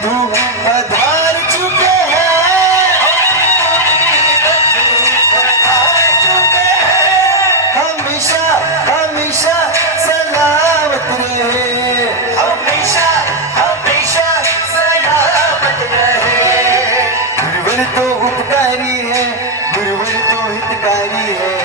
बंधु पधार चुके हैं, हमेशा हमेशा सलामत रहे, हमेशा हमेशा सलामत रहे। गुरुवर तो उपकारी है, गुरुवर तो हितकारी है।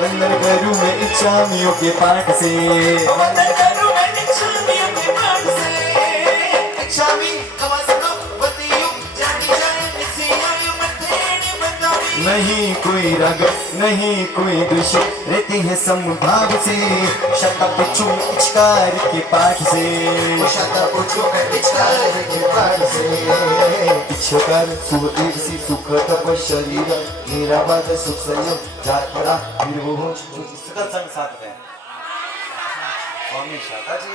वंदन करूं मैं इच्छामियों के पाठ से, वंदन करूं मैं इच्छामियों के पाठ से। इच्छामि कवसनो वतियु जानी जाए निसियायु मथेने बंदावी। नहीं कोई रग नहीं कोई दुष रहती है समभाव से, शत पुछु इचकार के पाठ से, शत पुछु इचकार के पाठ से। इच्छकार सुख ईर्षि सुख तप शरीर मेरा बाद सुख संयोग जातरा निर्मोह सकल संग साथ में। स्वामी शाखा जी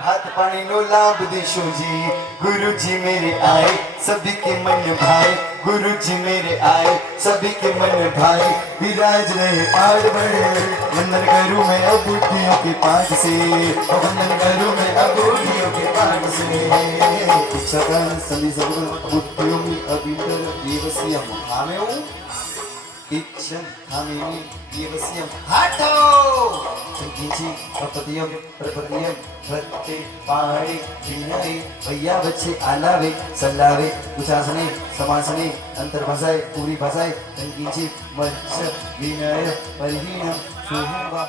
हाथ पानी नो लाभ देशो जी, गुरु जी मेरे आए सभी के मन भाए, गुरु जी मेरे आए सभी के मन भाए। विराज रहे पार बड़े, वंदन करूं मैं अबूढ़ियों के पाठ से, वंदन करूं मैं अबूढ़ियों के पाठ से। इच्छा कर सभी सब अबूढ़ियों में अभिंदर देवसियम हामे हूँ, इच्छा हामे देवसियम हाथो संगीची प्रपदियम प्रपदियम भक्ति पाड़ी जिन्नरी भैया बच्चे आलावे सल्लावे उचासने समासने अंतर भाषाएं पूरी भाषाएं संगीची मत्स्य विनय परिहीन सुहुवा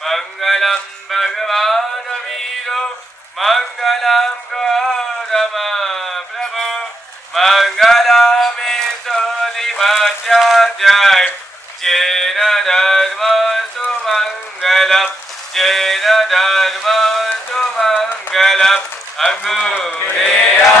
मंगलम भगवान वीरो मंगलम गौतम प्रभु मंगलमे सोलिभाष्याध्याय जैन धर्मस्तु मंगलम जैन धर्मस्तु मंगलम अंगुरेया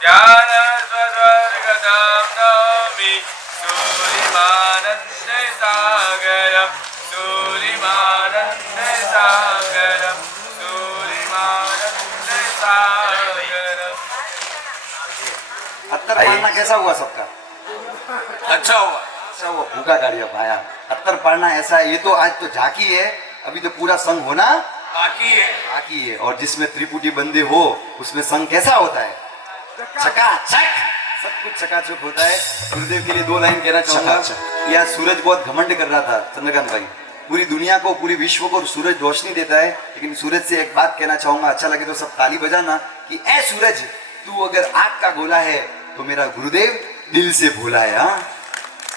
ज्ञान स्वस्वर्गदां नौमि सूरिमानन्द सागरं सूरिमानन्द सागरं सूरिमानन्द सागरं। अत्तर पाड़ना कैसा हुआ सबका? अच्छा हुआ, अच्छा हुआ, भूखा गाड़िया भाया। अत्तर पाड़ना ऐसा है, ये तो आज तो झांकी है, अभी तो पूरा संग होना बाकी है। बाकी है। और जिसमें त्रिपुटी बंदे हो उसमें संग कैसा होता है? चकाचक, सब कुछ चकाचक होता है। गुरुदेव के लिए दो लाइन कहना चाहूंगा। यह सूरज बहुत घमंड कर रहा था चंद्रकांत भाई, पूरी दुनिया को पूरी विश्व को सूरज रोशनी देता है, लेकिन सूरज से एक बात कहना चाहूंगा, अच्छा लगे तो सब ताली बजाना कि ऐ सूरज तू अगर आग का गोला है तो मेरा गुरुदेव दिल से भोला है। हाँ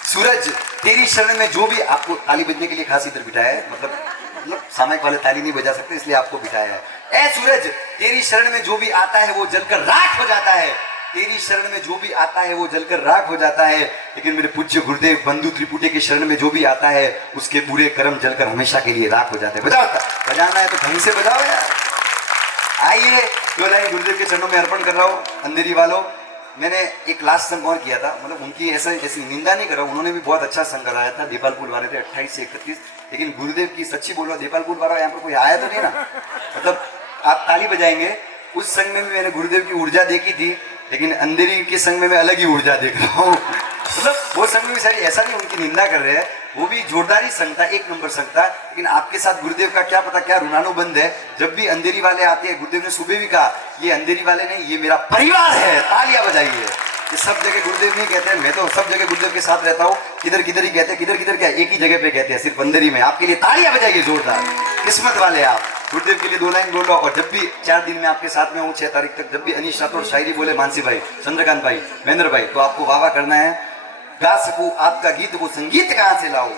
सूरज तेरी शरण में जो भी, आपको ताली बजने के लिए खास इधर बिठाया है, मतलब सामयिक वाले ताली नहीं बजा सकते इसलिए आपको बिठाया है। ऐ सूरज तेरी शरण में जो भी आता है वो जलकर राख हो जाता है, तेरी शरण में जो भी आता है वो जलकर राख हो जाता है, लेकिन मेरे पूज्य गुरुदेव बंधु त्रिपुटी के शरण में जो भी आता है उसके पूरे कर्म जलकर हमेशा के लिए राख हो जाते हैं। बजाओ, बजाना है तो ढंग से बजाओ यार। आइए दो लाइन गुरुदेव के चरणों में अर्पण कर रहा हूँ। अंधेरी वालों, मैंने एक लास्ट संग और किया था, मतलब उनकी ऐसी निंदा नहीं कर रहा हूँ, उन्होंने भी बहुत अच्छा संग कराया था, देपालपुर वाले थे 28 से 31, लेकिन गुरुदेव की सच्ची बोल रहा, देपालपुर वाला यहाँ पर कोई आया तो नहीं ना, मतलब आप ताली बजाएंगे। उस संग में भी मैंने गुरुदेव की ऊर्जा देखी थी, लेकिन अंधेरी के संग में मैं अलग ही ऊर्जा देख रहा हूँ। मतलब वो संग में भी सारी ऐसा नहीं उनकी निंदा कर रहे हैं, वो भी जोरदार ही संग था, एक नंबर संग था। लेकिन आपके साथ गुरुदेव का क्या पता क्या ऋणानुबंध है। जब भी अंधेरी वाले आते हैं, गुरुदेव ने सुबह भी कहा ये अंधेरी वाले नहीं, ये मेरा परिवार है, तालियां बजाइए। ये सब जगह गुरुदेव नहीं कहते हैं, मैं तो सब जगह गुरुदेव के साथ रहता हूँ, किधर किधर ही कहते हैं, किधर किधर क्या एक ही जगह पे कहते हैं, सिर्फ अंधेरी में। आपके लिए तालियां बजाइए जोरदार, किस्मत वाले आप। गुरुदेव के लिए 2 लाइन बोल रहा हूँ। और जब भी 4 दिन में आपके साथ में हूँ 6 तारीख तक, जब भी अनीश राठौर शायरी बोले, मानसी भाई, चंद्रकांत भाई, महेंद्र भाई, तो आपको वाह वाह करना है। गा सकूं आपका गीत, वो संगीत कहाँ से लाऊं,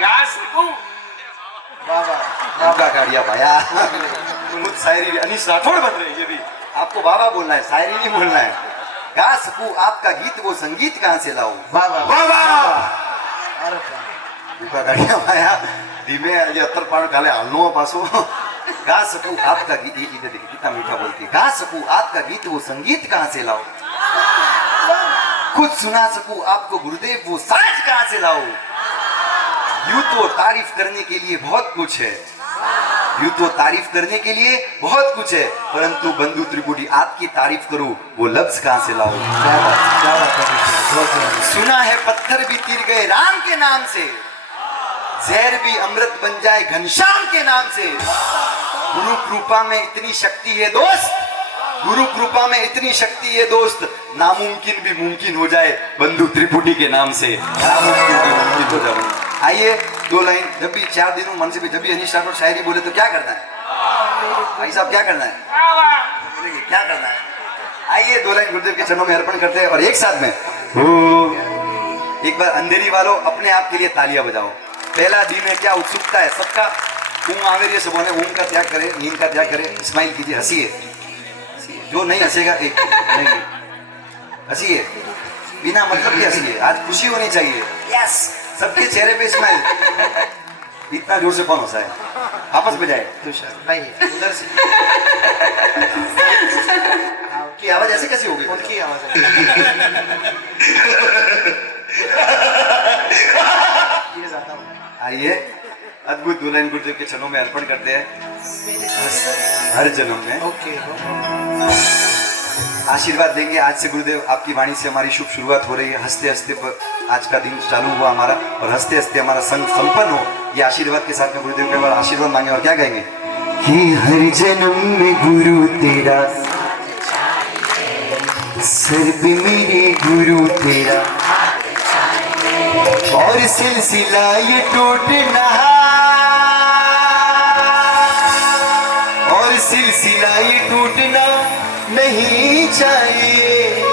गा सकूं आपका गाड़िया भाया। खुद शायरी अनीश राठौड़ बन रहे हैं, ये भी आपको वाह वाह बोलना है, शायरी नहीं बोलना है। गा सकूं आपका गीत, वो संगीत कहाँ से लाऊं, वाह वाह वाह वाह। भूखा गाड़िया भाया धीमे ये अत्तर पाड़ काले हालनो पासो। गा सकूं आपका गीत, ये देखिए कितना मीठा बोलती है। गा सकूं आपका गीत, वो संगीत कहाँ से लाऊं, खुद सुना सकूं आपको गुरुदेव, वो साज कहाँ से लाऊं। यूं तो तारीफ करने के लिए बहुत कुछ है, यूं तो तारीफ करने के लिए बहुत कुछ है, परंतु बंधु त्रिपुटी आपकी तारीफ करूं, वो लफ्ज कहाँ से लाऊं। क्या बात है। सुना है पत्थर भी तीर गए राम के नाम से, जहर भी अमृत बन जाए घनश्याम के नाम से। गुरु कृपा में इतनी शक्ति है दोस्त, गुरु कृपा में इतनी शक्ति है दोस्त, नामुमकिन भी मुमकिन हो जाए बंधु त्रिपुटी के नाम से। नामुमकिन भी मुमकिन हो जाए। आइए 2 लाइन, जब भी 4 दिनों मन से भी, जब भी अनीश राठौर शायरी बोले तो क्या करना है भाई साहब, क्या करना है, बोलेंगे क्या करना है। आइए 2 लाइन गुरुदेव के चरणों में अर्पण करते हैं और एक साथ में हो। एक बार अंधेरी वालों अपने आप के लिए तालियां बजाओ। पहला दिन है, क्या उत्सुकता है सबका। ऊम आवेरिय सब ने ऊम का त्याग करे, नींद का त्याग करे, स्माइल कीजिए, हंसिए। जो नहीं हंसेगा एक नहीं हंसिए, बिना मतलब के हंसिए। आज खुशी होनी चाहिए, यस, सबके चेहरे पे स्माइल। इतना जोर से कौन हंसा है, आपस में जाए नहीं उधर से। की आवाज ऐसे कैसी होगी, उनकी आवाज है। ये ज्यादा हो। आइए अद्भुत 2 लाइन गुरुदेव के चरणों में अर्पण करते हैं। हर जन्म में ओके आशीर्वाद देंगे। आज से गुरुदेव आपकी वाणी से हमारी शुभ शुरुआत हो रही है। हंसते हंसते पर आज का दिन चालू हुआ हमारा, और हंसते हंसते हमारा संग संपन्न हो, ये आशीर्वाद के साथ में गुरुदेव के बारे आशीर्वाद मांगे। और क्या कहेंगे कि हर जन्म में गुरु तेरा, सर पे मेरे गुरु तेरा, और सिलसिला ये टूटना, और सिलसिला ये टूटना नहीं चाहिए।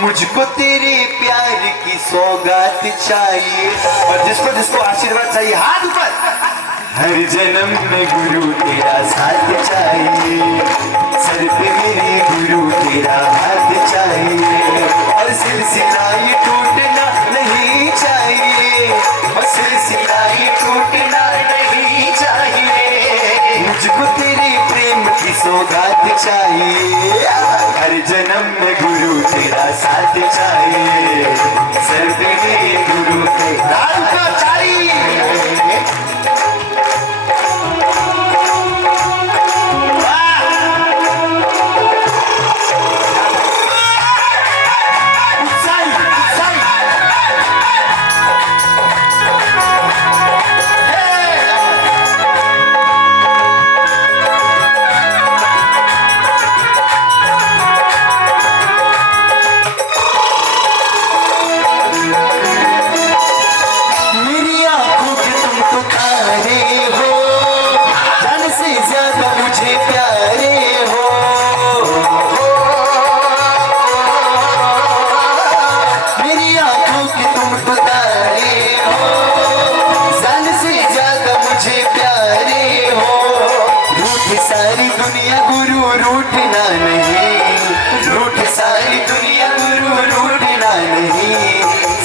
मुझको तेरे प्यार की सौगात चाहिए। और जिसको जिसको आशीर्वाद चाहिए हाथ ऊपर। हर जन्म में गुरु तेरा साथ चाहिए, सर पे मेरे गुरु तेरा हाथ चाहिए, और सिलसिला ये टूटना नहीं चाहिए, और सिलसिला ये टूटना नहीं चाहिए। मुझको तेरे प्रेम की सौगात चाहिए। हर जन्म में गुरु तेरा साथ चाहिए, सर पे मेरे गुरु तेरा हाथ चाहिए।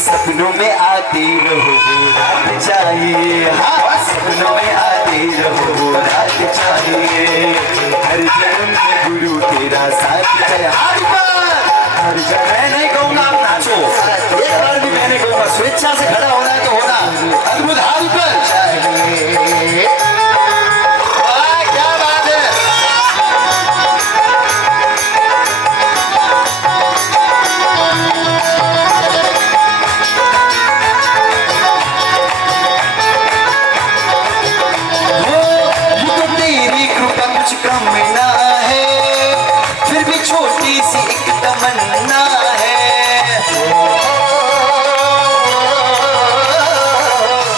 सपनों में आती रहो रात चाहिए, हाँ सपनों में आती रहो रात चाहिए। हर जन्म में गुरु तेरा साथ चाहिए। हर जन्म मैं नहीं कहूँगा आप नाचो, एक बार भी मैं नहीं कहूँगा, स्वेच्छा से खड़ा होना है तो होना। अद्भुत हाथ पर चाहिए। क्या बात है। कम ना है, फिर भी छोटी सी एक तमन्ना है।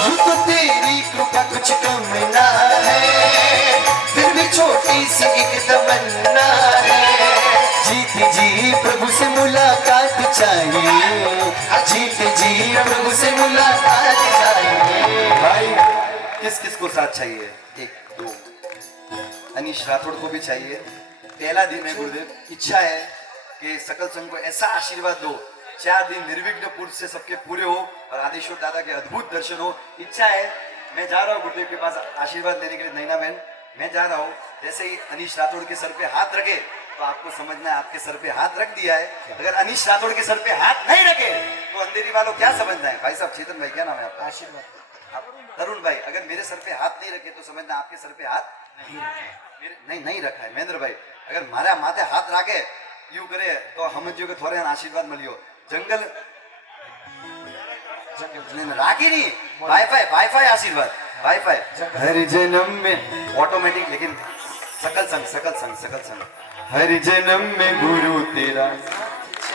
यूं तो तेरी कृपा कुछ कम ना है, फिर भी छोटी सी एक तमन्ना है। जीत जी प्रभु से मुलाकात चाहिए, जीत जी प्रभु से मुलाकात चाहिए। भाई किस किस को साथ चाहिए? एक दो, अनीश राठौड़ को भी चाहिए। पहला दिन है गुरुदेव, इच्छा है कि सकल संघ को ऐसा आशीर्वाद दो, 4 दिन निर्विघ्न पूर्व से सबके पूरे हो और आदेश्वर दादा के अद्भुत दर्शन हो। इच्छा है, मैं जा रहा हूँ गुरुदेव के पास आशीर्वाद लेने के लिए। नैना बहन, मैं जा रहा हूँ, जैसे ही अनीश राठौड़ के सर पे हाथ रखे तो आपको समझना है आपके सर पे हाथ रख दिया है। अगर अनीश राठौड़ के सर पे हाथ नहीं रखे तो अंधेरी वालों क्या समझना है? भाई साहब, चेतन भाई, क्या नाम है आपका? आशीर्वाद। तरुण भाई, अगर मेरे सर पे हाथ नहीं रखे तो समझना आपके सर पे हाथ नहीं रखे। नहीं रखा है। महेंद्र भाई, अगर मारा माथे हाथ राखे यूं करे तो समझो कि थोड़े आशीर्वाद मिलियो। जंगल राखी नहीं, वाईफाई आशीर्वाद, वाईफाई हर जन्म में ऑटोमेटिक। लेकिन सकल संग हर जन्म में गुरु तेरा,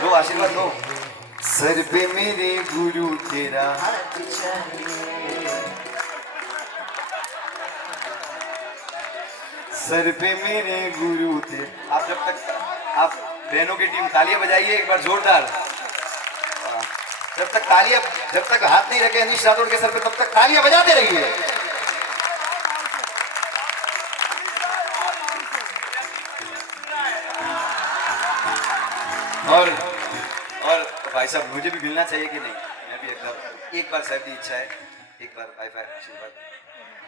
लो आशीर्वाद लो। सर पे मेरे गुरु तेरा, सर पे मेरे गुरु थे। आप जब तक आप बहनों की टीम तालियां बजाइए एक बार जोरदार। जब तक हाथ नहीं रखे अनीश राठौड़ के सर पे, तब तक तालियां बजाते रहिए। और भाई साहब, मुझे भी मिलना चाहिए कि नहीं? मैं भी एक बार साहब की इच्छा है, एक बार वाईफाई आशीर्वाद।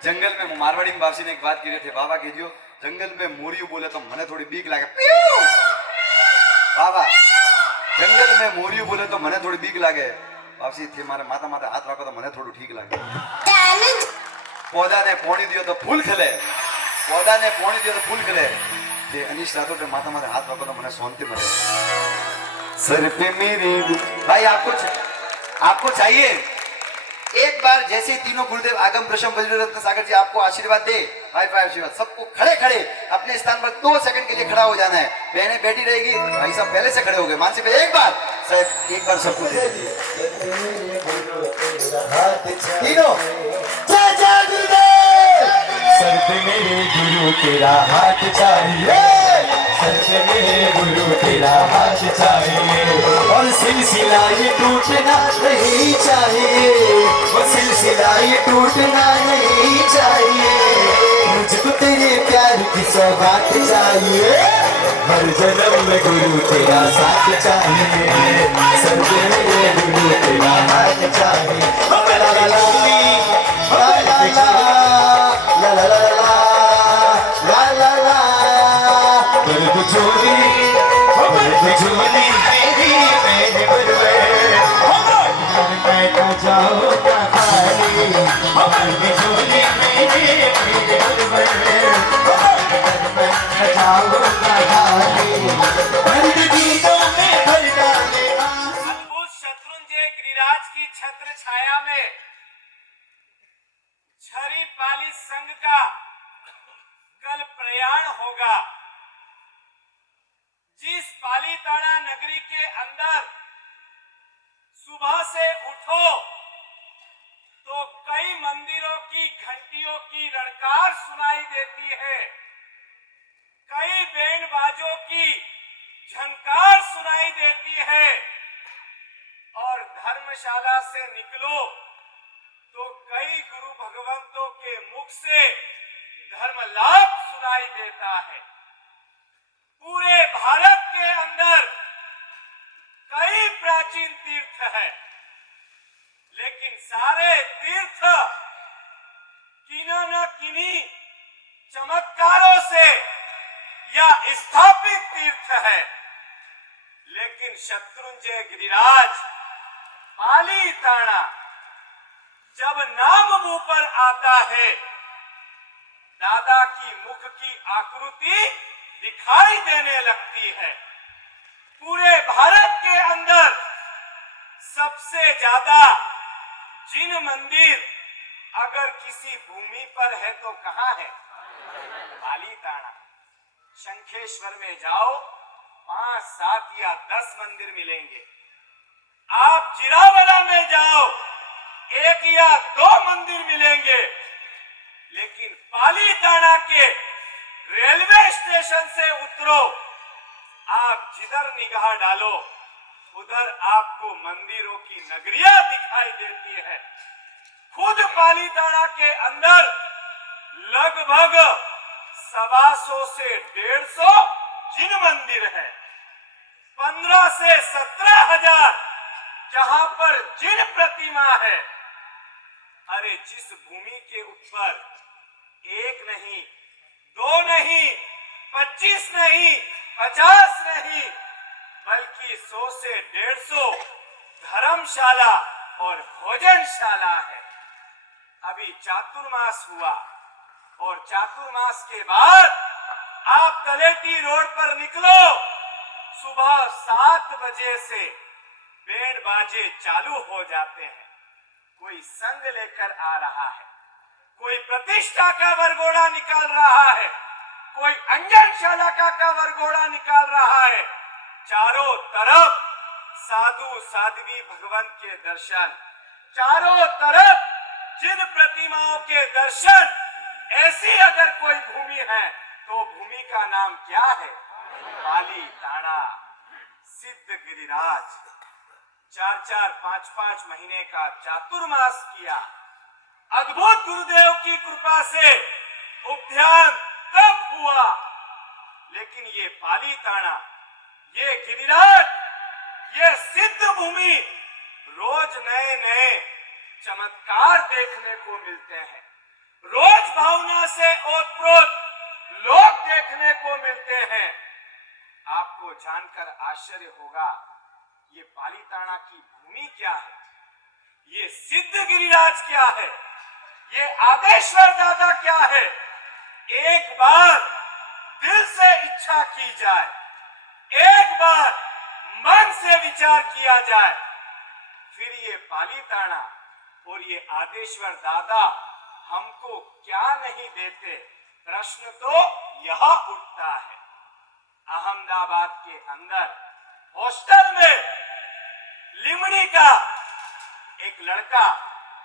जंगल में मारवाड़ी में बाबसी ने एक बात की थी, बाबा कह दियो जंगल में मोरियो बोले तो मने थोड़ी बीक लागे। बाबा, जंगल में मोरियो बोले तो मने थोड़ी बीक लागे। बाबसी थे मारे माथा माथे हाथ रखो तो मने थोड़ा ठीक लागे। पौधा ने पानी दियो तो फूल खिले, पौधा ने पानी दियो तो फूल खिले। ते अनीश राठौड़ ने माथा माथे हाथ रखो तो मने शांति मिले। सर पे मेरे भाई, आपको चाहिए एक बार जैसे तीनों गुरुदेव आगम प्रशम वज्ररत्न सागर जी आपको आशीर्वाद दे, वाईफाई आशीर्वाद, सबको खड़े अपने स्थान पर 2 सेकंड के लिए खड़ा हो जाना है। बहनें बैठी रहेगी, भाई साहब पहले से खड़े हो गए। मानसी भाई एक बार साहब, एक बार सबको दे तीनों। जय जय गुरुदेव। सर पे मेरे गुरु तेरा हाथ चाहिए, सर पे मेरे गुरु तेरा हाथ चाहिए। और सिलसिला ये टूटना नहीं चाहिए, वो सिलसिला ये टूटना नहीं चाहिए। मुझको तेरे प्यार की सौगात चाहिए, हर जन्म में गुरु तेरा साथ चाहिए। सर पे मेरे गुरु तेरा हाथ चाहिए। ला ला ला शत्रुंजय गिरिराज की छत्र छाया में छरी पाली संघ का कल प्रयाण होगा। जिस पालीताना नगरी के अंदर सुबह से उठो तो कई मंदिरों की घंटियों की रणकार सुनाई देती है, कई बैंड बाजों की झंकार सुनाई देती है। और धर्मशाला से निकलो तो कई गुरु भगवंतों के मुख से धर्म लाभ सुनाई देता है। पूरे भारत के अंदर कई प्राचीन तीर्थ है, लेकिन सारे तीर्थ किन्हीं न किन्हीं चमत्कारों से या स्थापित तीर्थ है। लेकिन शत्रुंजय गिरिराज पालीताना जब नाम मुंह पर आता है, दादा की मुख की आकृति दिखाई देने लगती है। पूरे भारत के अंदर सबसे ज्यादा जिन मंदिर अगर किसी भूमि पर है तो कहां है? पालीताना। शंखेश्वर में जाओ, 5, 7 या 10 मंदिर मिलेंगे। आप जिरावला में जाओ, 1 या 2 मंदिर मिलेंगे। लेकिन पालीताना के रेलवे स्टेशन से उतरो, आप जिधर निगाह डालो उधर आपको मंदिरों की नगरियां दिखाई देती है। खुद पालीताना के अंदर लगभग 125 से 150 जिन मंदिर है, 15 से 17 हजार जहां पर जिन प्रतिमा है। अरे जिस भूमि के ऊपर 1 नहीं, 2 नहीं, 25 नहीं, 50 नहीं, बल्कि 100 से 150 धर्मशाला और भोजनशाला है। अभी चातुर्मास हुआ और चातुर्मास के बाद आप तलेटी रोड पर निकलो, सुबह 7 बजे से बैंड बाजे चालू हो जाते हैं। कोई संग लेकर आ रहा है, कोई प्रतिष्ठा का वरघोड़ा निकाल रहा है, कोई अंजनशाला का वरघोड़ा निकाल रहा है। चारों तरफ साधु साध्वी भगवान के दर्शन, चारों तरफ जिन प्रतिमाओं के दर्शन। ऐसी अगर कोई भूमि है तो भूमि का नाम क्या है? पालीताना। सिद्ध गिरिराज 4-4, 5-5 महीने का चातुर्मास किया। अद्भुत गुरुदेव की कृपा से उपध्यान तब हुआ। लेकिन ये पालीताना, ये गिरिराज, ये सिद्ध भूमि रोज नए नए चमत्कार देखने को मिलते हैं। रोज भावना से ओतप्रोत लोग देखने को मिलते हैं। आपको जानकर आश्चर्य होगा, ये पालीताना की भूमि क्या है, ये सिद्ध गिरिराज क्या है, ये आदेश्वर दादा क्या है। एक बार दिल से इच्छा की जाए, एक बार मन से विचार किया जाए, फिर ये पालीताना और ये आदेश्वर दादा हमको क्या नहीं देते। प्रश्न तो यह उठता है। अहमदाबाद के अंदर हॉस्टल में लिमड़ी का एक लड़का,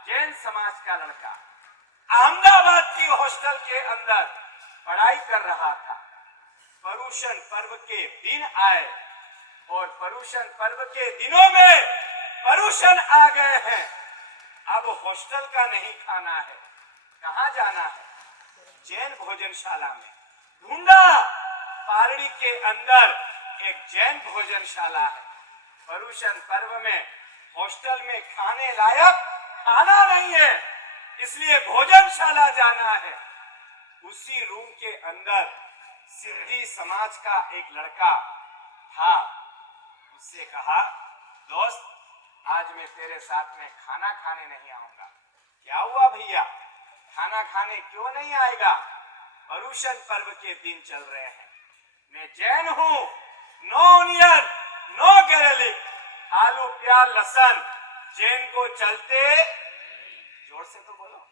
जैन समाज का लड़का, अहमदाबाद की हॉस्टल के अंदर पढ़ाई कर रहा था। पर्युषण पर्व के दिन आए और पर्युषण पर्व के दिनों में पर्युषण आ गए हैं। अब हॉस्टल का नहीं खाना है, कहाँ जाना है? जैन भोजनशाला में। ढूंढा, पारड़ी के अंदर एक जैन भोजनशाला है। पर्युषण पर्व में हॉस्टल में खाने लायक खाना नहीं है, इसलिए भोजनशाला जाना है। उसी रूम के अंदर सिंधी समाज का एक लड़का था। उससे कहा, दोस्त आज मैं तेरे साथ में खाना खाने नहीं आऊंगा। क्या हुआ भैया, खाना खाने क्यों नहीं आएगा? पर्युषण पर्व के दिन चल रहे हैं। मैं जैन हूँ, नो ऑनियन, नो गार्लिक, आलू प्याज लहसुन जैन को चलते। जोर से तो बोलो।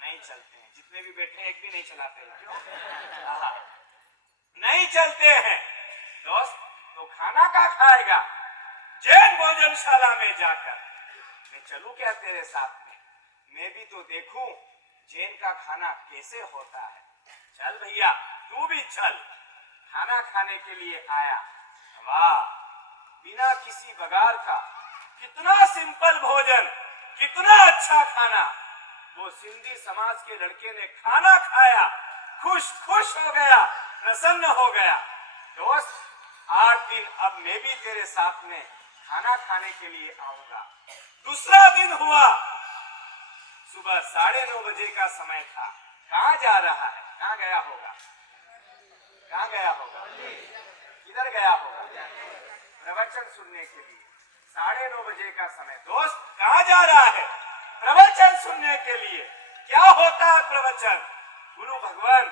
नहीं चलते हैं, जितने भी बैठे हैं एक भी नहीं चलाते हैं। क्यों? नहीं चलते हैं। दोस्त तो खाना का खाएगा? जैन भोजनशाला में जाकर। मैं चलूं क्या तेरे साथ में? मैं भी तो देखूं जैन का खाना कैसे होता है। चल भैया तू भी चल। खाना खाने के लिए आया। वाह, बिना किसी बघार का कितना सिंपल भोजन, कितना अच्छा खाना। वो सिंधी समाज के लड़के ने खाना खाया, खुश हो गया, प्रसन्न हो गया। दोस्त 8 दिन अब मैं भी तेरे साथ में खाना खाने के लिए आऊंगा। दूसरा दिन हुआ, सुबह 9:30 बजे का समय था। कहाँ जा रहा है? कहाँ गया होगा? कहाँ गया होगा? किधर गया होगा? प्रवचन सुनने के लिए। 9:30 बजे का समय। दोस्त कहाँ जा रहा है? प्रवचन सुनने के लिए। क्या होता है प्रवचन? गुरु भगवान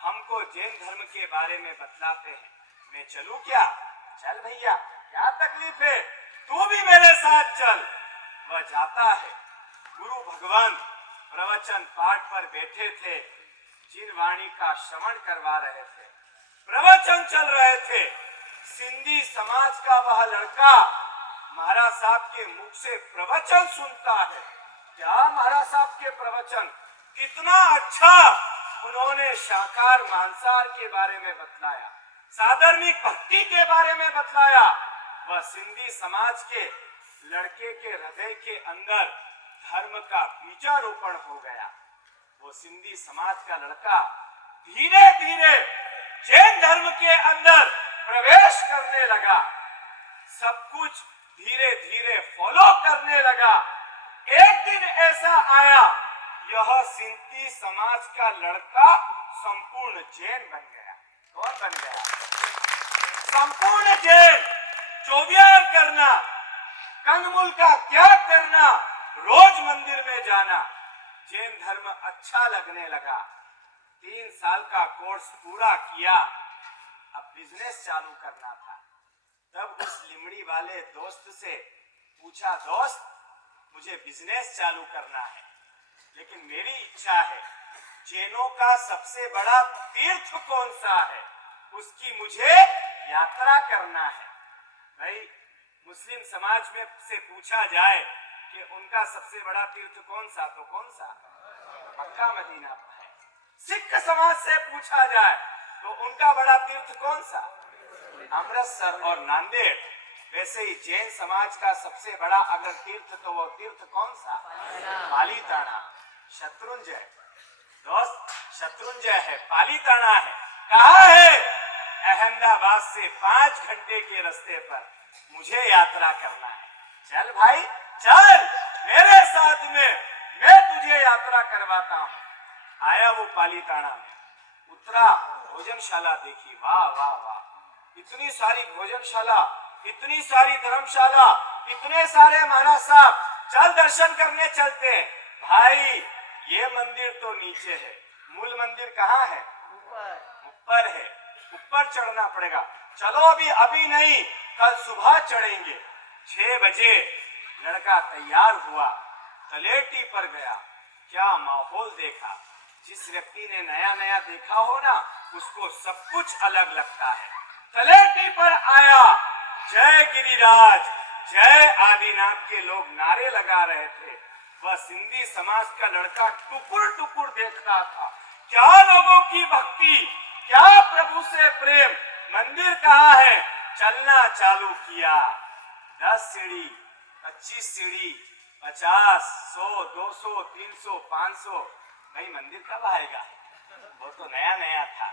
हमको जैन धर्म के बारे में बतलाते हैं। मैं चलूं क्या? चल भैया, क्या तकलीफ है, तू भी मेरे साथ चल। वह जाता है। गुरु भगवान प्रवचन पाठ पर बैठे थे। जिन वाणी का श्रवण करवा रहे थे, प्रवचन चल रहे थे, सिंधी समाज का वह लड़का महाराज साहब के मुख से प्रवचन सुनता है। क्या महाराज साहब के प्रवचन, कितना अच्छा उन्होंने शाकाहार मांसाहार के बारे में बतलाया, साधर्मिक भक्ति के बारे में बतलाया। वह सिंधी समाज के लड़के के हृदय के अंदर धर्म का बीजारोपण हो गया। वो सिंधी समाज का लड़का धीरे धीरे जैन धर्म के अंदर प्रवेश करने लगा, सब कुछ धीरे धीरे फॉलो करने लगा। एक दिन ऐसा आया, यह सिंधी समाज का लड़का संपूर्ण जैन बन गया। कौन बन गया? संपूर्ण जैन। चौबियार करना, कंदमूल का त्याग करना, रोज मंदिर में जाना, जैन धर्म अच्छा लगने लगा। 3 साल का कोर्स पूरा किया, अब बिजनेस चालू करना था। तब उस लिमड़ी वाले दोस्त से पूछा, दोस्त मुझे बिजनेस चालू करना है, लेकिन मेरी इच्छा है, जैनों का सबसे बड़ा तीर्थ कौन सा है, उसकी मुझे यात्रा करना है। भाई मुस्लिम समाज में से पूछा जाए कि उनका सबसे बड़ा तीर्थ कौन सा, तो कौन सा? मक्का मदीना है। सिख समाज से पूछा जाए तो उनका बड़ा तीर्थ कौन सा? अमृतसर और नांदेड़। वैसे ही जैन समाज का सबसे बड़ा अगर तीर्थ तो वो तीर्थ कौन सा? पालीताना। शत्रुंजय, दोस्त शत्रुंजय है, पालीताना है। कहाँ है? अहमदाबाद से 5 घंटे के रास्ते पर। मुझे यात्रा करना है, चल भाई चल मेरे साथ में, मैं तुझे यात्रा करवाता हूँ। आया वो पालीताना में, उतरा, भोजनशाला देखी, वाह वाह वाह, इतनी सारी भोजनशाला, इतनी सारी धर्मशाला, इतने सारे महाराज साहब, चल दर्शन करने चलते हैं। भाई ये मंदिर तो नीचे है, मूल मंदिर कहाँ है? ऊपर है, ऊपर चढ़ना पड़ेगा। चलो अभी नहीं, कल सुबह चढ़ेंगे। 6 बजे लड़का तैयार हुआ, तलेटी पर गया। क्या माहौल देखा! जिस व्यक्ति ने नया नया देखा हो ना, उसको सब कुछ अलग लगता है। तलेटी पर आया, जय गिरिराज, जय आदिनाथ के लोग नारे लगा रहे थे। वह सिंधी समाज का लड़का टुकुर टुकुर देख रहा था। क्या लोगों की भक्ति, क्या प्रभु से प्रेम। मंदिर कहाँ है? चलना चालू किया। 10 सीढ़ी, 25 सीढ़ी, 50, 100, 200, 300, 500। भाई मंदिर कब आएगा? वो तो नया नया था,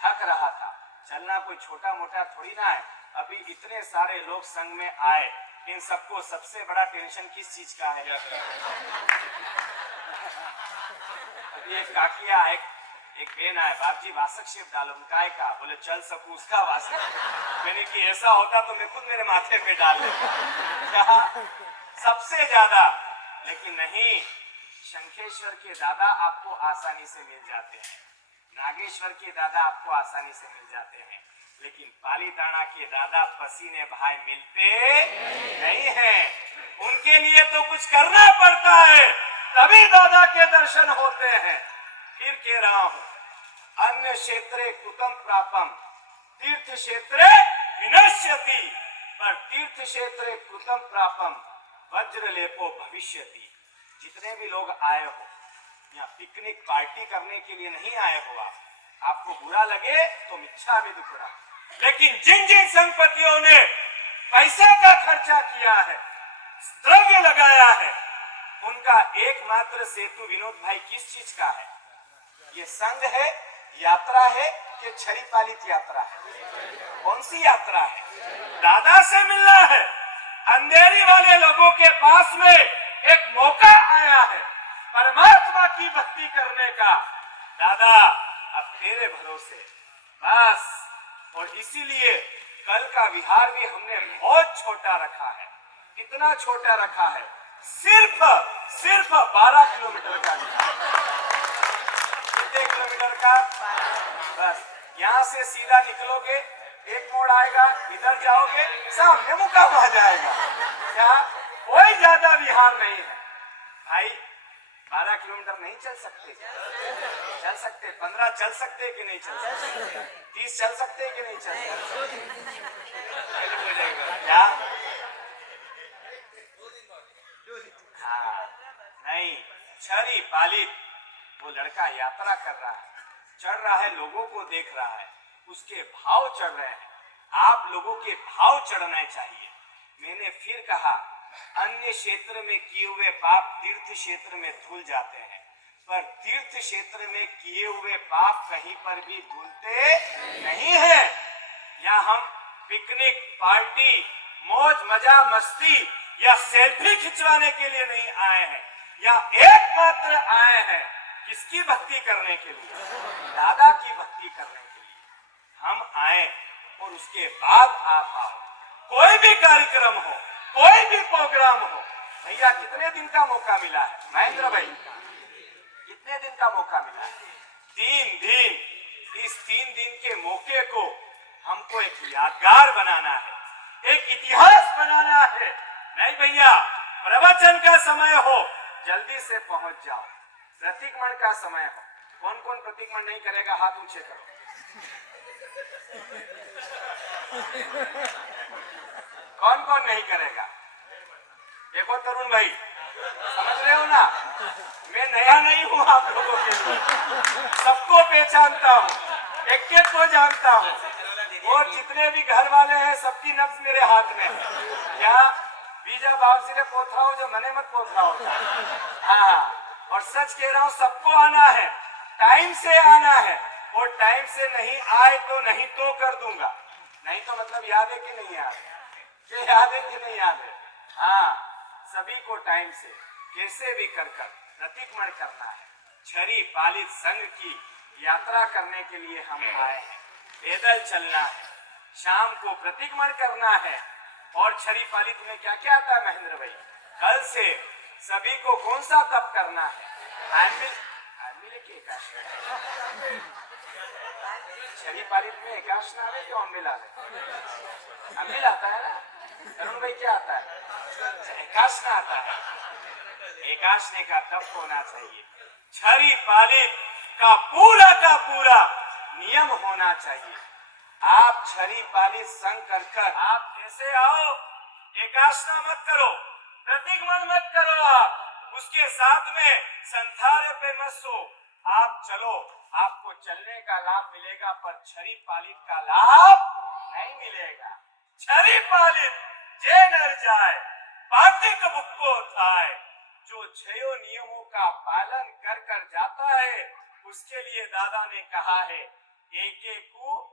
थक रहा था। चलना कोई छोटा मोटा थोड़ी ना है। अभी इतने सारे लोग संग में आए, इन सबको सबसे बड़ा टेंशन किस चीज का है? अभी एक काकिया, एक बेन आए, बाप जी वासक शिव डालो, काय का? बोले चल सकूं उसका वासक। मैंने कि ऐसा होता तो मैं खुद मेरे माथे पे डाल लेता। क्या सबसे ज्यादा? लेकिन नहीं, शंखेश्वर के दादा आपको आसानी से मिल जाते हैं, नागेश्वर के दादा आपको आसानी से मिल जाते हैं, लेकिन पालीताना के दादा पसीने भाई मिलते नहीं हैं। उनके लिए तो कुछ करना पड़ता है, तभी दादा के दर्शन होते हैं। फिर कह रहा हूं, अन्य क्षेत्रे कुतम प्रापम, तीर्थ क्षेत्रे विनश्यति, पर तीर्थ क्षेत्रे कुतम प्रापम वज्र लेपो भविष्यति। जितने भी लोग आए हो यहाँ पिकनिक पार्टी करने के लिए नहीं आए हो, आपको बुरा लगे तो मिच्छा भी दुखड़ा, लेकिन जिन जिन संपत्तियों ने पैसे का खर्चा किया है, द्रव्य लगाया है, उनका एकमात्र सेतु विनोद भाई किस चीज का है? ये संघ है, यात्रा है कि छरी पालित यात्रा है? कौन सी यात्रा है? दादा से मिलना है। अंधेरी वाले लोगों के पास में एक मौका आया है परमात्मा की भक्ति करने का। दादा अब तेरे भरोसे बस। और इसीलिए कल का विहार भी हमने बहुत छोटा रखा है। कितना छोटा रखा है? सिर्फ 12 किलोमीटर का। कितने किलोमीटर का? बस यहाँ से सीधा निकलोगे, एक मोड़ आएगा, इधर जाओगे, सामने मुकाम आ जाएगा। क्या कोई ज्यादा विहार नहीं है भाई। 12 किलोमीटर नहीं चल सकते? चल सकते। 15 चल सकते कि नहीं चल सकते? 30 चल सकते कि नहीं चल सकते? क्या? हाँ, नहीं। छरी पालित वो लड़का यात्रा कर रहा है, चढ़ रहा है, लोगों को देख रहा है, उसके भाव चढ़ रहे हैं। आप लोगों के भाव चढ़ना चाहिए। मैंने फिर कहा, अन्य क्षेत्र में किए हुए पाप तीर्थ क्षेत्र में धुल जाते हैं, पर तीर्थ क्षेत्र में किए हुए पाप कहीं पर भी धुलते नहीं है। या हम पिकनिक, पार्टी, मौज मजा, मस्ती या सेल्फी खिंचवाने के लिए नहीं आए हैं, या एकमात्र आए हैं किसकी भक्ति करने के लिए? दादा की भक्ति करने के लिए हम आए। और उसके बाद आप आओ, कोई भी कार्यक्रम हो, कोई भी प्रोग्राम हो। भैया कितने दिन का मौका मिला है महेंद्र भाई? कितने दिन का मौका मिला है? 3 दिन। इस 3 दिन के मौके को हमको एक यादगार बनाना है, एक इतिहास बनाना है। नहीं भैया, प्रवचन का समय हो, जल्दी से पहुंच जाओ। प्रतीकमण का समय हो, कौन कौन प्रतीकमण नहीं करेगा? हाथ ऊंचे करो। कौन कौन नहीं करेगा? देखो तरुण भाई, समझ रहे हो ना, मैं नया नहीं हूं आप लोगों के लिए, सबको पहचानता हूं, एक एक को जानता हूं, और जितने भी घर वाले हैं सबकी नब्ज मेरे हाथ में है। क्या बीजा बाबजी ने पोथरा हो जो मने मत पोथरा हो। हाँ, और सच कह रहा हूं, सबको आना है, टाइम से आना है, और टाइम से नहीं आए तो नहीं तो कर दूंगा। नहीं तो मतलब याद है कि नहीं याद है? कि याद है कि नहीं याद है? हाँ, सभी को टाइम से कैसे भी कर प्रतीकमण करना है। छरी पालित संघ की यात्रा करने के लिए हम आए हैं। पैदल चलना है, शाम को प्रतीकमण करना है। और छरी पालित में क्या क्या आता है महेंद्र भाई? कल से सभी को कौन सा तप करना है? छरी पालित में एकाशना आवे कि अम्बिल आवे? अम्बिल आता है ना? तरुण भाई क्या आता है? एकाशना आता है। एकाशने का तप होना चाहिए। छरी पालित का पूरा नियम होना चाहिए। आप छरी पालित संग कर आप कैसे आओ, एकाशना मत करो, प्रतीकमण मत करो, आप उसके साथ में संथारे पे मत सो। आप चलो, आपको चलने का लाभ मिलेगा, पर छरी पालित का लाभ नहीं मिलेगा। छरी पालित जे नर जाए पार्थिक बुक्को थाए। जो 6 नियमों का पालन कर जाता है, उसके लिए दादा ने कहा है, एक को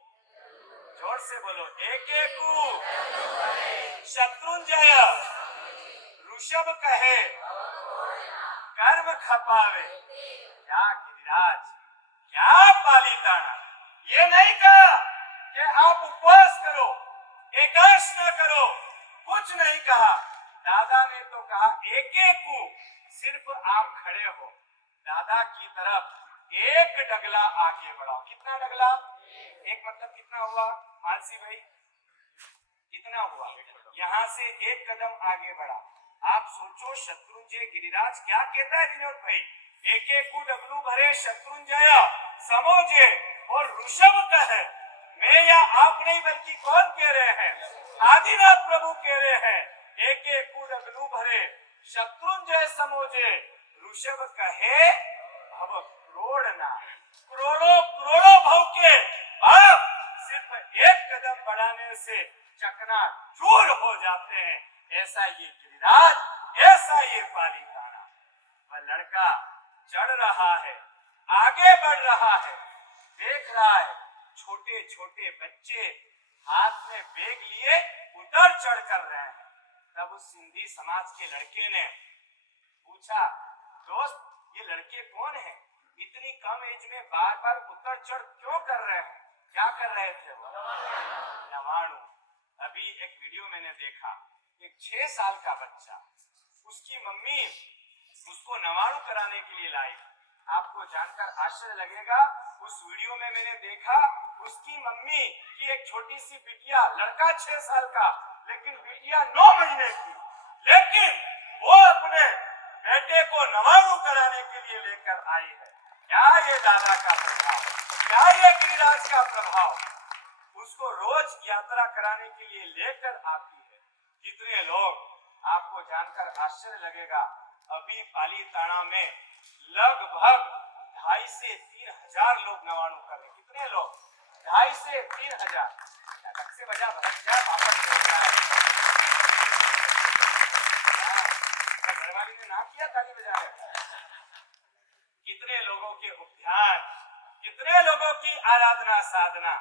जोर से बोलो, एक को शत्रुंजय ऋषभ कहे कर्म खपावे। क्या गिरिराज, क्या पालिताना। ये नहीं कहा कि आप उपवास करो, एकाशना करो, कुछ नहीं कहा। दादा ने तो कहा एक को सिर्फ आप खड़े हो, दादा की तरफ एक डगला आगे बढ़ाओ। कितना डगला? एक मतलब कितना हुआ मानसी भाई? कितना हुआ? यहाँ से एक कदम आगे बढ़ा। आप सोचो, शत्रुंजय गिरिराज क्या कहता है विनोद भाई? एक को डगलू भरे शत्रुंजय समोजे और ऋषभ कहे। मैं या आप नहीं बल्कि कौन कह रहे हैं? आदिनाथ प्रभु कह रहे हैं, एक को डगलू भरे शत्रुंजय समोजे ऋषभ कहे भव करोड़ ना। करोड़ों भव के पाप सिर्फ एक कदम बढ़ाने से चकनाचूर हो जाते हैं। ऐसा ये गिरिराज, ऐसा ये पालिताना। वह लड़का चढ़ रहा है, आगे बढ़ रहा है, देख रहा है छोटे छोटे बच्चे हाथ में बैग लिए उतर चढ़ कर रहे हैं। तब उस सिंधी समाज के लड़के ने पूछा, दोस्त ये लड़के कौन हैं? इतनी कम एज में बार बार उतर चढ़ क्यों कर रहे हैं? क्या कर रहे थे वो? नवाणु। अभी एक वीडियो मैंने देखा, एक 6 साल का बच्चा, उसकी मम्मी उसको नवाणु कराने के लिए लाई। आपको जानकर आश्चर्य लगेगा, उस वीडियो में मैंने देखा उसकी मम्मी की एक छोटी सी बिटिया, लड़का 6 साल का लेकिन बिटिया 9 महीने की, लेकिन वो अपने बेटे को नवाणु कराने के लिए लेकर आई है। क्या ये दादा का प्रभाव, क्या ये गिरिराज का प्रभाव। उसको रोज यात्रा कराने के लिए लेकर आती है। कितने लोग, आपको जानकर आश्चर्य लगेगा, अभी पालीताना में लगभग 2,500 से 3,000 लोग नवाणु कर रहे हैं। कितने लोग? 2,500 से 3,000। ढंग से बजा भरत क्या वापस होता है। घरवाली ने ना किया ताली बजा रहे। कितने लोगों के उपध्यान, कितने लोगों की आराधना साधना।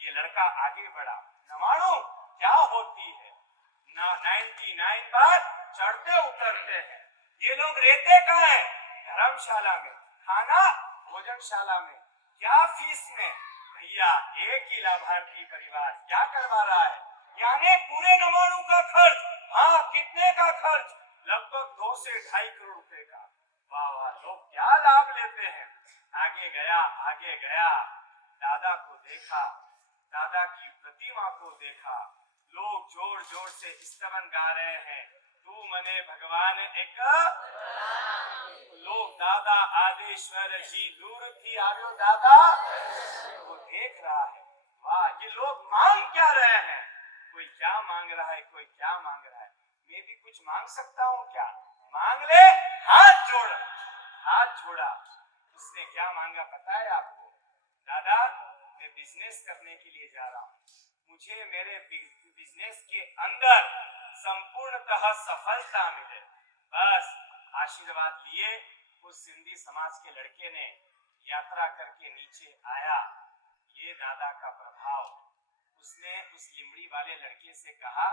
ये लड़का आगे बढ़ा। नवाणु क्या होती है? 99 बार चढ़ते उतरते हैं। ये लोग रहते कहाँ हैं? धर्मशाला में, खाना भोजनशाला में। क्या फीस में? भैया एक ही लाभार्थी परिवार क्या करवा रहा है? यानी पूरे नवाणु का खर्च। हाँ, कितने का खर्च? लगभग 2 से 2.5 करोड़ रुपए का। वाह वाह, लोग क्या लाभ लेते हैं। आगे गया, आगे गया, दादा को देखा, दादा की प्रतिमा को देखा। लोग जोर जोर से स्तवन गा रहे हैं, तू मने भगवान एक। लोग दादा आदेश्वर जी दूर थी आर्यो दादा वो देख रहा है। वाह, ये लोग मांग क्या रहे हैं? कोई क्या मांग रहा है, कोई क्या मांग रहा है। मैं भी कुछ मांग सकता हूँ क्या? मांग ले। हाथ जोड़, हाथ जोड़ा। उसने क्या मांगा पता है आपको? दादा, मैं बिजनेस करने के लिए जा रहा हूँ, मुझे मेरे बिजनेस के अंदर संपूर्णतः सफलता मिले, बस आशीर्वाद लिए। उस सिंधी समाज के लड़के ने यात्रा करके नीचे आया। ये दादा का प्रभाव। उसने उस लिमड़ी वाले लड़के से कहा,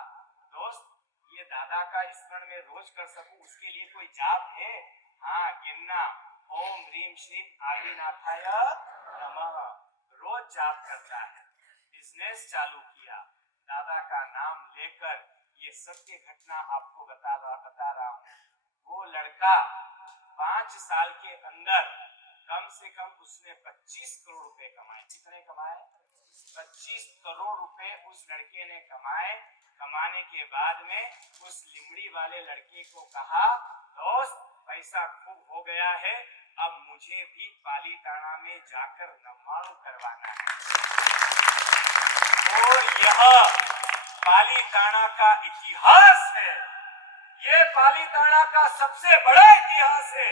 दोस्त, ये दादा का स्मरण में रोज कर सकूं, उसके लिए कोई जाप है? हाँ, गिनना, ओम ह्रीम श्रीम आदिनाथाय नमः, रोज जाप करता है। बिजनेस चालू किया, दादा का नाम लेकर। ये सत्य घटना आपको बता रहा हूँ। वो लड़का 5 साल के अंदर कम से कम उसने 25 करोड़ रुपए कमाए। कितने कमाए? 25 करोड़ रुपए उस लड़के ने कमाए। कमाने के बाद में उस लिमड़ी वाले लड़के को कहा, दोस्त, पैसा खूब हो गया है, अब मुझे भी पालीताना में जाकर नवाणु करवाना है। और यह पालीताना का इतिहास है। ये पालीताना का सबसे बड़ा इतिहास है।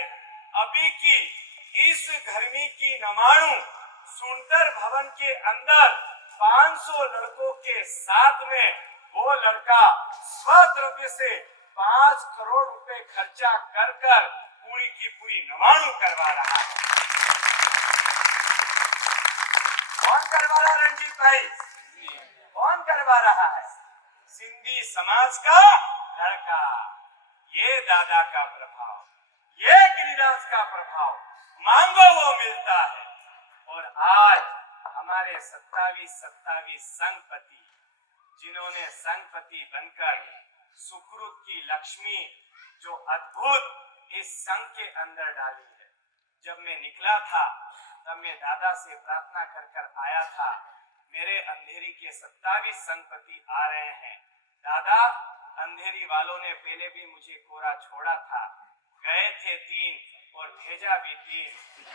अभी की इस गर्मी की नवाणु सुनतर भवन के अंदर 500 लड़कों के साथ में वो लड़का स्वद्रव्य से 5 करोड़ रुपए खर्चा कर पूरी की पूरी नवाणु करवा रहा है। कौन करवा रहा है रंजीत भाई? कौन करवा रहा है? सिंधी समाज का लड़का। ये दादा का प्रभाव, ये गिरिराज का प्रभाव। मांगो वो मिलता है। और आज हमारे 27 संघपति, जिन्होंने संघपति बनकर सुकृत की लक्ष्मी जो अद्भुत इस संघ के अंदर डाली है। जब मैं निकला था तब मैं दादा से प्रार्थना कर आया था, मेरे अंधेरी के 27 संघपति आ रहे हैं। दादा, अंधेरी वालों ने पहले भी मुझे कोरा छोड़ा था, गए थे 3 और भेजा भी 3।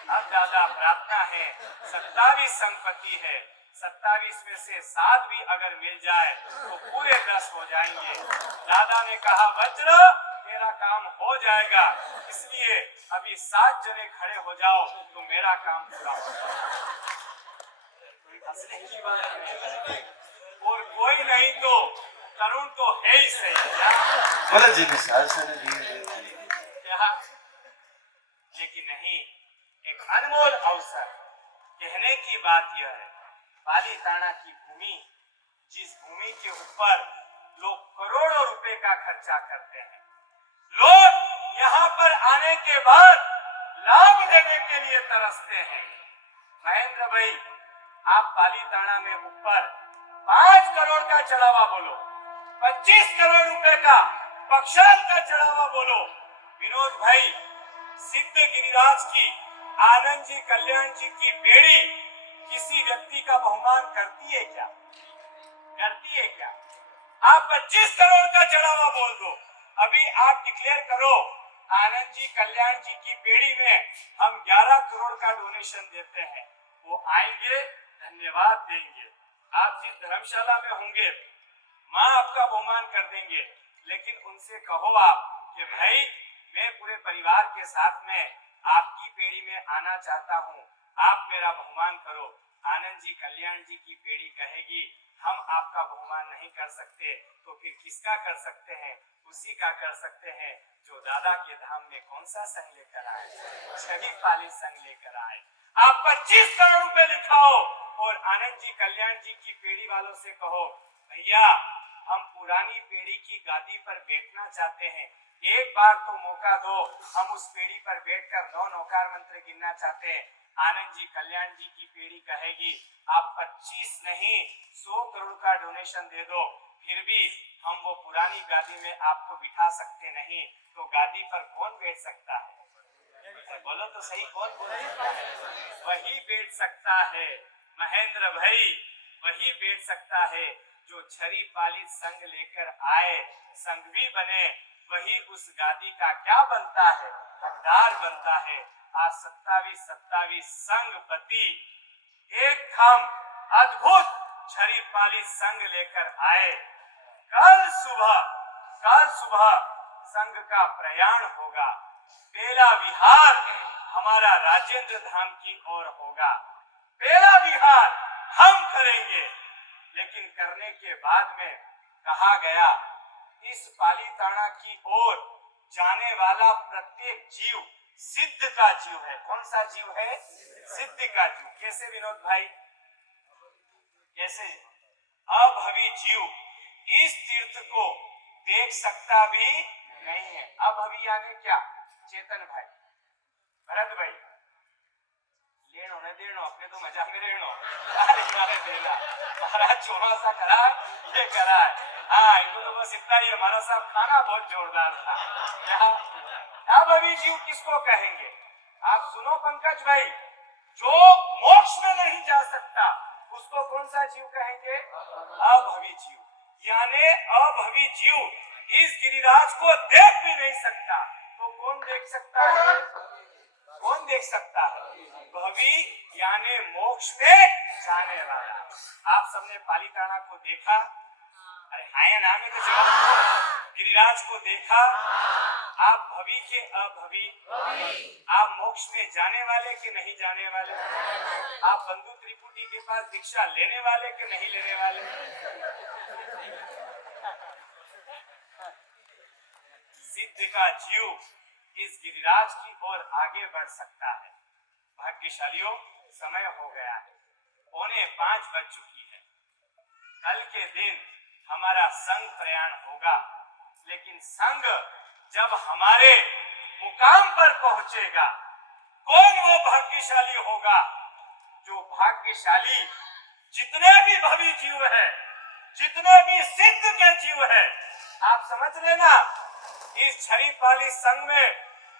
अब दादा प्रार्थना है 27 संपत्ति है, 27 में से 7 भी अगर मिल जाए तो पूरे 10 हो जाएंगे। दादा ने कहा, वज्र, तेरा काम हो जाएगा, इसलिए अभी 7 जने खड़े हो जाओ तो मेरा काम पूरा हो जाएगा। हंसने की बात है। और कोई नहीं तो तरुण तो है ही सही। बोला जी विशाल लेकिन नहीं, एक अनमोल अवसर। कहने की बात यह है, पालीताना की भूमि, जिस भूमि के ऊपर लोग करोड़ों रुपए का खर्चा करते हैं, लोग यहाँ पर आने के बाद लाभ लेने के लिए तरसते हैं। महेंद्र भाई, आप पालीताना में ऊपर 5 करोड़ का चढ़ावा बोलो, 25 करोड़ रुपए का पक्षाल का चढ़ावा बोलो। विनोद भाई, सिद्ध गिरिराज की, आनंद जी, कल्याण जी की पेड़ी किसी व्यक्ति का बहुमान करती है क्या? करती है क्या? आप 25 करोड़ का चढ़ावा बोल दो। अभी आप डिक्लेयर करो आनंद जी कल्याण जी की पेड़ी में हम 11 करोड़ का डोनेशन देते हैं। वो आएंगे, धन्यवाद देंगे। आप जिस धर्मशाला में होंगे माँ आपका बहुमान कर देंगे, लेकिन उनसे कहो आप कि भाई मैं पूरे परिवार के साथ में आपकी पेड़ी में आना चाहता हूँ, आप मेरा बहुमान करो। आनंद जी कल्याण जी की पेड़ी कहेगी हम आपका बहुमान नहीं कर सकते, तो फिर किसका कर सकते हैं? उसी का कर सकते हैं जो दादा के धाम में कौन सा संग लेकर आए, छठी पाली संग लेकर आए। आप 25 करोड़ रुपए लिखाओ और आनंद जी कल्याण जी की पेड़ी वालों से कहो भैया हम पुरानी पेड़ी की गादी पर बैठना चाहते हैं, एक बार तो मौका दो, हम उस पेड़ी पर बैठकर 9 नौकार मंत्र गिनना चाहते हैं। आनंद जी कल्याण जी की पेड़ी कहेगी आप 25 नहीं 100 करोड़ का डोनेशन दे दो, फिर भी हम वो पुरानी गादी में आपको बिठा सकते नहीं, तो गादी पर कौन बैठ सकता है? बोलो तो सही, कौन बैठ सकता है? वही बैठ सकता है महेंद्र भाई, वही बैठ सकता है जो छरी पाली संग लेकर आए, संग भी बने, वही उस गादी का क्या बनता है? हकदार बनता है। आज 27 संगपति एकदम अद्भुत छरी पाली संग लेकर आए। कल सुबह संघ का प्रयाण होगा, पहला विहार हमारा राजेंद्र धाम की ओर होगा। पहला विहार हम करेंगे, लेकिन करने के बाद में कहा गया इस पालीताना की ओर जाने वाला प्रत्येक जीव सिद्ध का जीव है। कौन सा जीव है? सिद्ध का जीव। कैसे विनोद भाई? कैसे? अभवी जीव इस तीर्थ को देख सकता भी नहीं है। अभवी यानी क्या? चेतन भाई, भरत भाई, लेनो न देनो, अपने तो मजा में रहनो। अरे मारे बेला, महाराज चौमासा करा, ये करा है। हाँ, इनको तो बस इतना ही। हमारा साहब खाना बहुत जोरदार था। क्या अभवी जीव किसको कहेंगे? आप सुनो पंकज भाई, जो मोक्ष में नहीं जा सकता उसको कौन सा जीव कहेंगे? अभवी जीव। यानी अभवी जीव इस गिरिराज को देख भी नहीं सकता, तो कौन देख सकता है? कौन देख सकता है? भवी यानी मोक्ष में जाने वाला। आप सबने पालीताना को देखा? अरे हाय नाम है तो जवाब। गिरिराज को देखा? आप भवी के अभवी, आप मोक्ष में जाने वाले के नहीं जाने वाले? आप बंधु त्रिपुटी के पास दीक्षा लेने वाले के नहीं लेने वाले? सिद्ध का जीव इस गिरिराज की ओर आगे बढ़ सकता है। भाग्यशालियों, समय हो गया है, 4:45 बज चुकी है। कल के दिन हमारा संघ प्रयाण होगा, लेकिन संघ जब हमारे मुकाम पर पहुंचेगा, कौन वो भाग्यशाली होगा? जो भाग्यशाली जितने भी भवी जीव है, जितने भी सिद्ध के जीव है, आप समझ लेना इस छरी पाली संघ में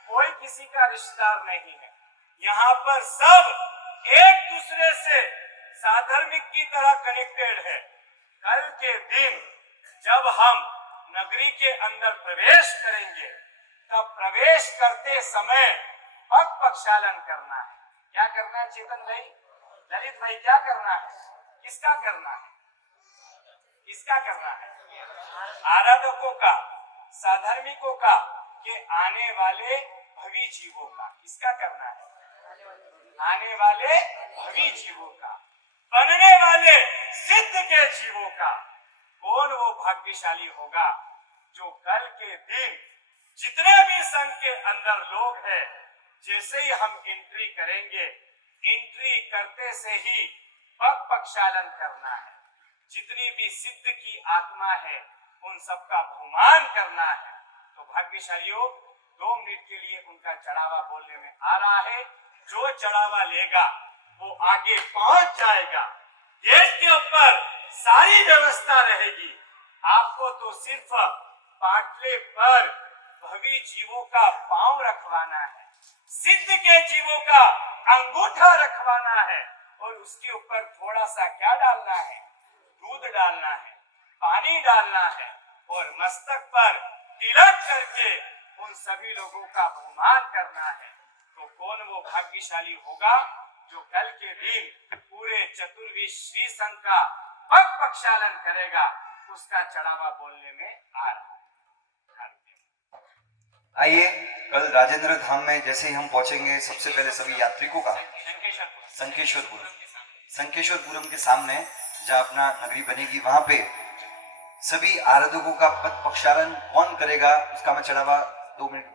कोई किसी का रिश्तेदार नहीं है। यहाँ पर सब एक दूसरे से साधर्मिक की तरह कनेक्टेड है। कल के दिन जब हम नगरी के अंदर प्रवेश करेंगे, तब प्रवेश करते समय पग प्रक्षालन करना है। क्या करना है चेतन भाई, ललित भाई? क्या करना है? किसका करना है? किसका करना है? आराधकों का, साधर्मिकों का, के आने वाले भवी जीवों का। किसका करना है? आने वाले भवी जीवों का, बनने वाले सिद्ध के जीवों का। कौन वो भाग्यशाली होगा जो कल के दिन जितने भी संघ के अंदर लोग हैं, जैसे ही हम एंट्री करेंगे, एंट्री करते से ही पग प्रक्षालन करना है। जितनी भी सिद्ध की आत्मा है उन सबका बहुमान करना है। तो भाग्यशालियों, 2 मिनट के लिए उनका चढ़ावा बोलने में आ रहा है। जो चढ़ावा लेगा वो आगे पहुंच जाएगा। गेट के ऊपर सारी व्यवस्था रहेगी। आपको तो सिर्फ पाटले पर भवी जीवों का पांव रखवाना है, सिद्ध के जीवों का अंगूठा रखवाना है, और उसके ऊपर थोड़ा सा क्या डालना है? दूध डालना है, पानी डालना है, और मस्तक पर तिलक करके उन सभी लोगों का अपमान करना है, तो कौन वो भाग्यशाली होगा जो कल के दिन पूरे चतुर्वेदी श्री संघ का पग प्रक्षालन करेगा। उसका चढ़ावा बोलने में आ रहा है। आइए, कल राजेंद्र धाम में जैसे ही हम पहुंचेंगे, सबसे पहले सभी यात्रिकों का संकेश्वरपुरम के सामने जहाँ अपना नगरी बनेगी, वहां पे सभी आराधकों का पद प्रक्षालन कौन करेगा उसका मैं चढ़ावा 2 मिनट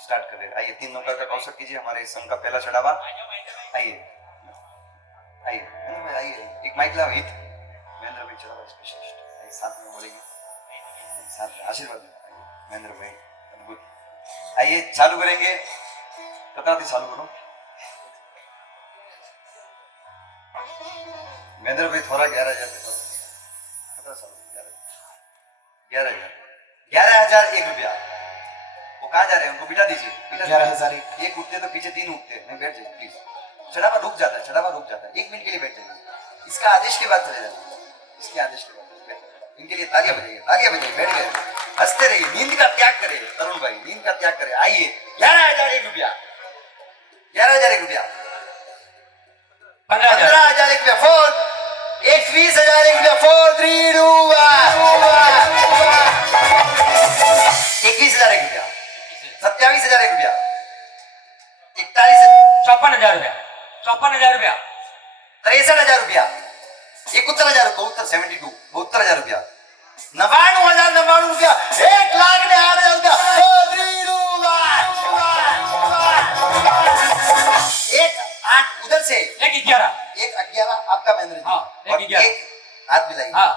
स्टार्ट कर रहे हैं। आइए, 3 नौका का कौशल कीजिए, हमारे संघ का पहला चढ़ावा। आइए आइए महेंद्र भाई, आइए, एक माइक लाओ, हित महेंद्र भाई चढ़ावा स्पेशलिस्ट, आइए साथ में बोलेंगे, साथ में आशीर्वाद। आइए महेंद्र भाई, अद्भुत। आइए चालू करेंगे, कितना थी चालू करो महेंद्र भाई, थोड़ा 11,000 कितना चालू, 11,001 रुपया। वो कहाँ जा रहे हैं, उनको बिठा दीजिए। 11,000 एक उठते तो पीछे 3 उठते हैं, बैठ जाइए प्लीज। चढ़ावा रुक जाता है, चढ़ावा रुक जाता है, 1 मिनट के लिए बैठ जाइए। इसका आदेश के बाद चले जाइए, इसके आदेश के बाद इनके लिए तालियां बजाइए, तालियां बजाइए, बैठ गए, हंसते रहिए, नींद का त्याग करें तरुण भाई, नींद का त्याग करें। आइए 11,001 रुपया, 11,001 रुपया, 15,001 रुपया, 21,001 रुपया, 4, 3, 2, 1, 21,001 रुपया, 27,001 रुपया, 54,000 रुपया, 54,000 रुपया, 63,000 रुपया, 71,000 रुपया, 72, 72,000 रुपया, 99,099 रुपया, 1,08,000 रुपया, 4, 3, 2, 1, 8 उधर से 1,11, 1,11 आपका महेंद्र जी, हाँ, और 1,11, एक हाथ मिलाइए, हाँ,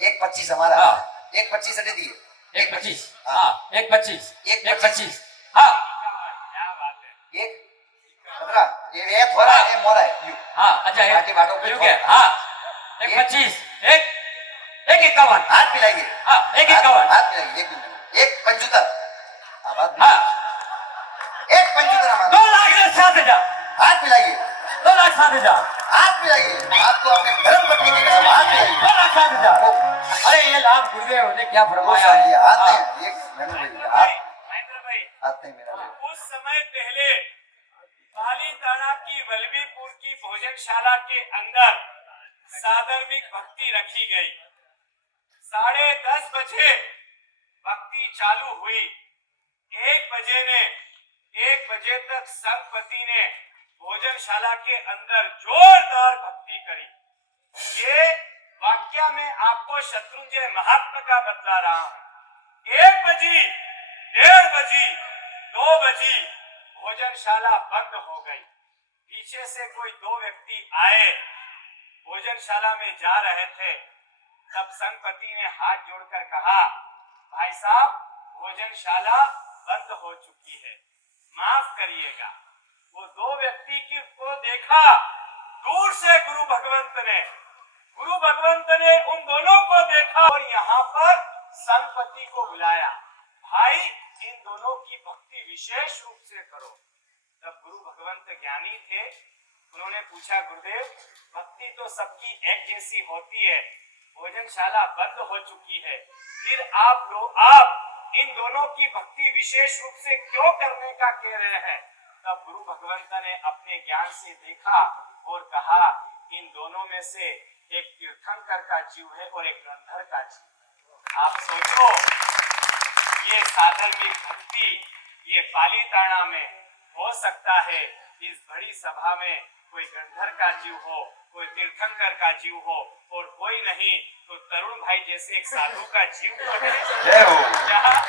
1,25 हमारा, हाँ, 1,25 हटे दिए, 1,25, हाँ, 1,25, 1,25, हाँ, क्या बात है। 1,15, ये थोड़ा है, मोरा है, यू, हाँ, अच्छा, बाकी बाटों पे ठीक है, हाँ, 1,25, 1,51, हाथ मिलाइए, हाँ, 1,51, हाथ मिलाइए, 1,75, आप हाथ हाँ, 1,75 हमारा, 2,07,000, हाथ मिलाइए, 2,07,000, हाथ मिलाइए, आपको अपने धर्म पत्नी की कसम, हाथ मिलाइए, 2,07,000। अरे ये लाभ गुरुदेव ने क्या फरमाया ये है, हाथ हाँ, नहीं, एक मैंने बोली, हाथ महेंद्र भाई, हाथ नहीं मेरा भाई। कुछ समय पहले पालीताना की वल्लभीपुर की भोजनशाला के अंदर साधर्मिक भक्ति रखी गई। 10:30 बजे भक्ति चालू हुई। 1 बजे तक संघपति ने भोजनशाला के अंदर जोरदार भक्ति करी। ये वाक्य में आपको शत्रुंजय महात्मा का बतला रहा हूं। 1 बजी, 1:30 बजी, 2 बजी भोजनशाला बंद हो गई। पीछे से कोई 2 व्यक्ति आए, भोजनशाला में जा रहे थे। तब संघपति ने हाथ जोड़कर कहा, भाई साहब, भोजनशाला बंद हो चुकी है, माफ करिएगा। वो 2 व्यक्ति को देखा दूर से गुरु भगवंत ने उन दोनों को देखा और यहाँ पर संघपति को बुलाया, भाई इन दोनों की भक्ति विशेष रूप से करो। तब गुरु भगवंत ज्ञानी थे, उन्होंने पूछा, गुरुदेव भक्ति तो सबकी एक जैसी होती है, भोजनशाला बंद हो चुकी है, फिर आप इन दोनों की भक्ति विशेष रूप से क्यों करने का कह रहे हैं? तब गुरु भगवंत ने अपने ज्ञान से देखा और कहा, इन दोनों में से एक तीर्थंकर का जीव है और एक गंधर का जीव। आप सोचो, ये साधर्मिक भक्ति ये पालीताना में हो सकता है, इस बड़ी सभा में कोई गंधर का जीव हो, कोई तीर्थंकर का जीव हो और कोई नहीं तो तरुण भाई जैसे एक साधु का जीव हो है। जय हो। जहाँ